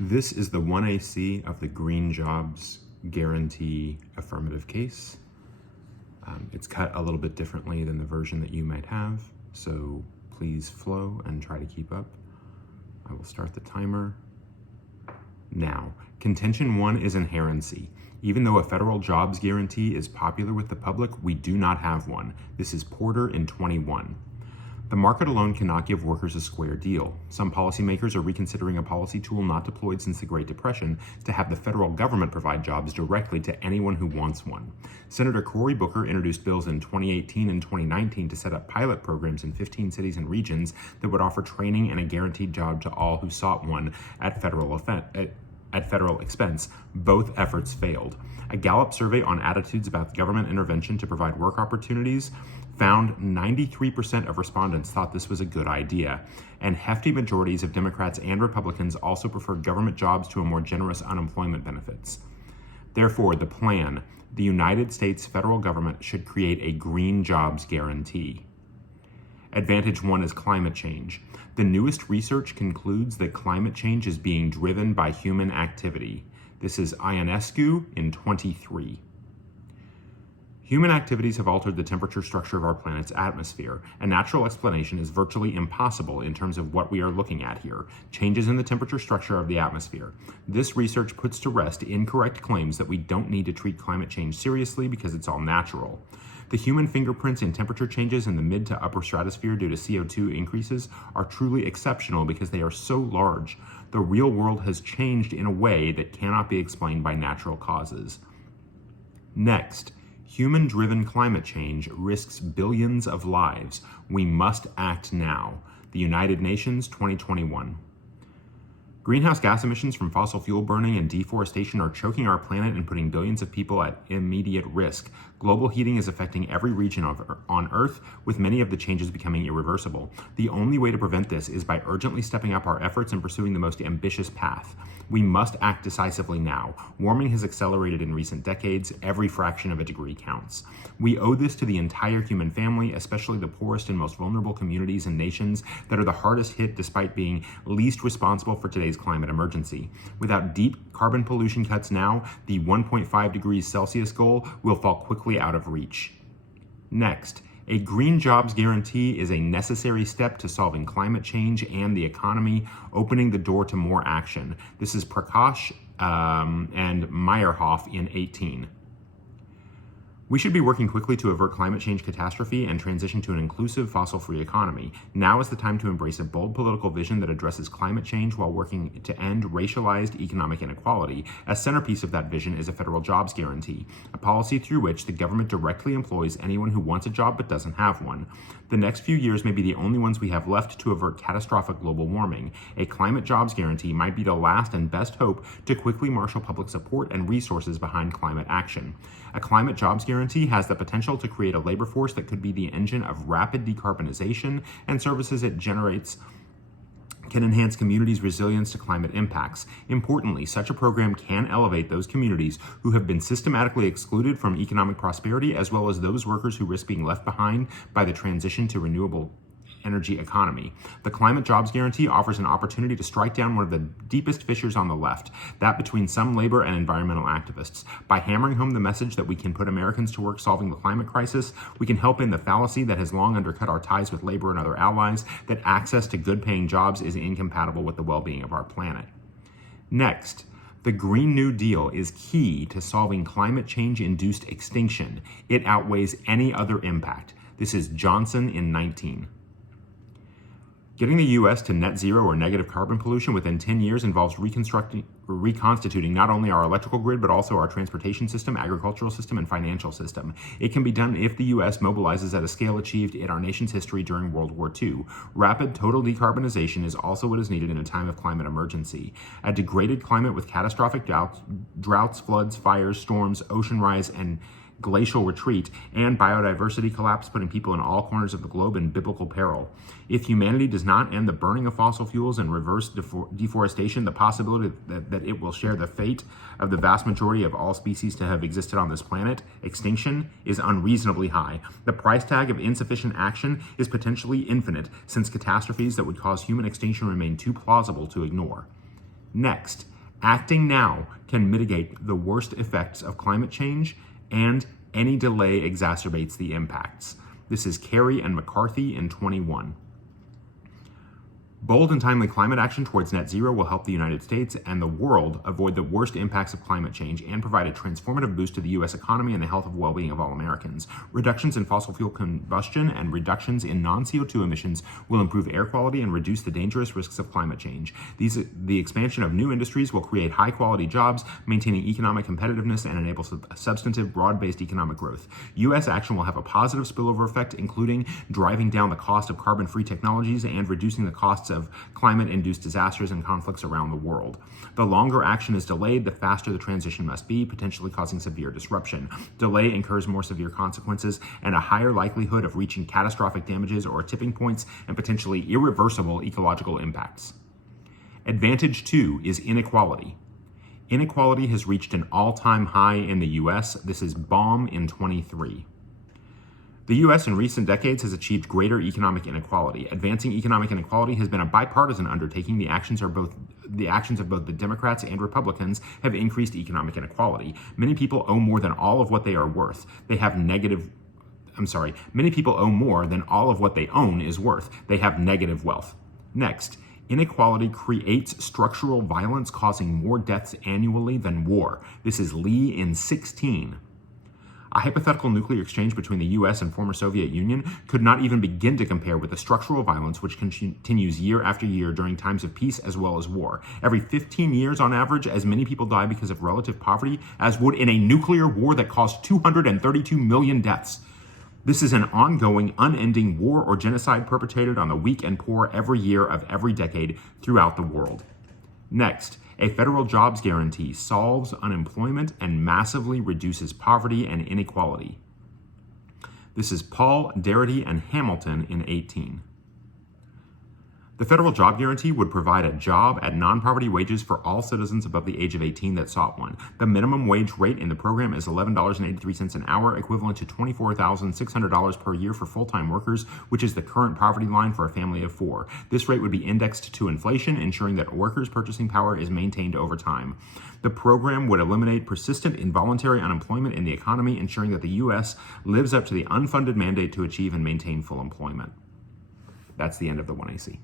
This is the 1AC of the Green Jobs Guarantee affirmative case. It's cut a little bit differently than the version that you might have, so please flow and try to keep up. I will start the timer now. Contention 1 is inherency. Even though a federal jobs guarantee is popular with the public, we do not have one. This is Porter in 21. The market alone cannot give workers a square deal. Some policymakers are reconsidering a policy tool not deployed since the Great Depression to have the federal government provide jobs directly to anyone who wants one. Senator Cory Booker introduced bills in 2018 and 2019 to set up pilot programs in 15 cities and regions that would offer training and a guaranteed job to all who sought one at federal expense. Both efforts failed. A Gallup survey on attitudes about government intervention to provide work opportunities found 93% of respondents thought this was a good idea, and hefty majorities of Democrats and Republicans also preferred government jobs to a more generous unemployment benefits. Therefore, the plan, the United States federal government should create a green jobs guarantee. Advantage 1 is climate change. The newest research concludes that climate change is being driven by human activity. This is Ionescu in 23. Human activities have altered the temperature structure of our planet's atmosphere. A natural explanation is virtually impossible in terms of what we are looking at here, changes in the temperature structure of the atmosphere. This research puts to rest incorrect claims that we don't need to treat climate change seriously because it's all natural. The human fingerprints in temperature changes in the mid to upper stratosphere due to CO2 increases are truly exceptional because they are so large. The real world has changed in a way that cannot be explained by natural causes. Next, human-driven climate change risks billions of lives. We must act now. The United Nations, 2021. Greenhouse gas emissions from fossil fuel burning and deforestation are choking our planet and putting billions of people at immediate risk. Global heating is affecting every region on Earth, with many of the changes becoming irreversible. The only way to prevent this is by urgently stepping up our efforts and pursuing the most ambitious path. We must act decisively now. Warming has accelerated in recent decades. Every fraction of a degree counts. We owe this to the entire human family, especially the poorest and most vulnerable communities and nations that are the hardest hit despite being least responsible for today's climate emergency. Without deep carbon pollution cuts now, the 1.5 degrees Celsius goal will fall quickly out of reach. Next, a green jobs guarantee is a necessary step to solving climate change and the economy, opening the door to more action. This is Prakash and Meyerhoff in 18. We should be working quickly to avert climate change catastrophe and transition to an inclusive, fossil-free economy. Now is the time to embrace a bold political vision that addresses climate change while working to end racialized economic inequality. A centerpiece of that vision is a federal jobs guarantee, a policy through which the government directly employs anyone who wants a job but doesn't have one. The next few years may be the only ones we have left to avert catastrophic global warming. A climate jobs guarantee might be the last and best hope to quickly marshal public support and resources behind climate action. A climate jobs guarantee has the potential to create a labor force that could be the engine of rapid decarbonization, and services it generates can enhance communities' resilience to climate impacts. Importantly, such a program can elevate those communities who have been systematically excluded from economic prosperity, as well as those workers who risk being left behind by the transition to renewable energy economy. The climate jobs guarantee offers an opportunity to strike down one of the deepest fissures on the left, that between some labor and environmental activists. By hammering home the message that we can put Americans to work solving the climate crisis, we can help in the fallacy that has long undercut our ties with labor and other allies, that access to good-paying jobs is incompatible with the well-being of our planet. Next, the Green New Deal is key to solving climate change-induced extinction. It outweighs any other impact. This is Johnson in 19. Getting the U.S. to net zero or negative carbon pollution within 10 years involves reconstituting not only our electrical grid, but also our transportation system, agricultural system, and financial system. It can be done if the U.S. mobilizes at a scale achieved in our nation's history during World War II. Rapid total decarbonization is also what is needed in a time of climate emergency. A degraded climate with catastrophic droughts, floods, fires, storms, ocean rise, and glacial retreat, and biodiversity collapse, putting people in all corners of the globe in biblical peril. If humanity does not end the burning of fossil fuels and reverse deforestation, the possibility that it will share the fate of the vast majority of all species to have existed on this planet, extinction, is unreasonably high. The price tag of insufficient action is potentially infinite, since catastrophes that would cause human extinction remain too plausible to ignore. Next, acting now can mitigate the worst effects of climate change, and any delay exacerbates the impacts. This is Kerry and McCarthy in 21. Bold and timely climate action towards net zero will help the United States and the world avoid the worst impacts of climate change and provide a transformative boost to the U.S. economy and the health and well-being of all Americans. Reductions in fossil fuel combustion and reductions in non-CO2 emissions will improve air quality and reduce the dangerous risks of climate change. The expansion of new industries will create high-quality jobs, maintaining economic competitiveness, and enable substantive, broad-based economic growth. U.S. action will have a positive spillover effect, including driving down the cost of carbon-free technologies and reducing the costs of climate-induced disasters and conflicts around the world. The longer action is delayed, the faster the transition must be, potentially causing severe disruption. Delay incurs more severe consequences and a higher likelihood of reaching catastrophic damages or tipping points and potentially irreversible ecological impacts. Advantage 2 is inequality. Inequality has reached an all-time high in the U.S. This is BOM in 23. The U.S. in recent decades has achieved greater economic inequality. Advancing economic inequality has been a bipartisan undertaking. The actions of both the Democrats and Republicans have increased economic inequality. Many people owe more than all of what they are worth. Many people owe more than all of what they own is worth. They have negative wealth. Next, inequality creates structural violence, causing more deaths annually than war. This is Lee in 16. A hypothetical nuclear exchange between the U.S. and former Soviet Union could not even begin to compare with the structural violence which continues year after year during times of peace as well as war. Every 15 years on average, as many people die because of relative poverty as would in a nuclear war that caused 232 million deaths. This is an ongoing, unending war or genocide perpetrated on the weak and poor every year of every decade throughout the world. Next, a federal jobs guarantee solves unemployment and massively reduces poverty and inequality. This is Paul, Darity, and Hamilton in 18. The federal job guarantee would provide a job at non-poverty wages for all citizens above the age of 18 that sought one. The minimum wage rate in the program is $11.83 an hour, equivalent to $24,600 per year for full-time workers, which is the current poverty line for a family of 4. This rate would be indexed to inflation, ensuring that workers' purchasing power is maintained over time. The program would eliminate persistent involuntary unemployment in the economy, ensuring that the U.S. lives up to the unfunded mandate to achieve and maintain full employment. That's the end of the 1AC.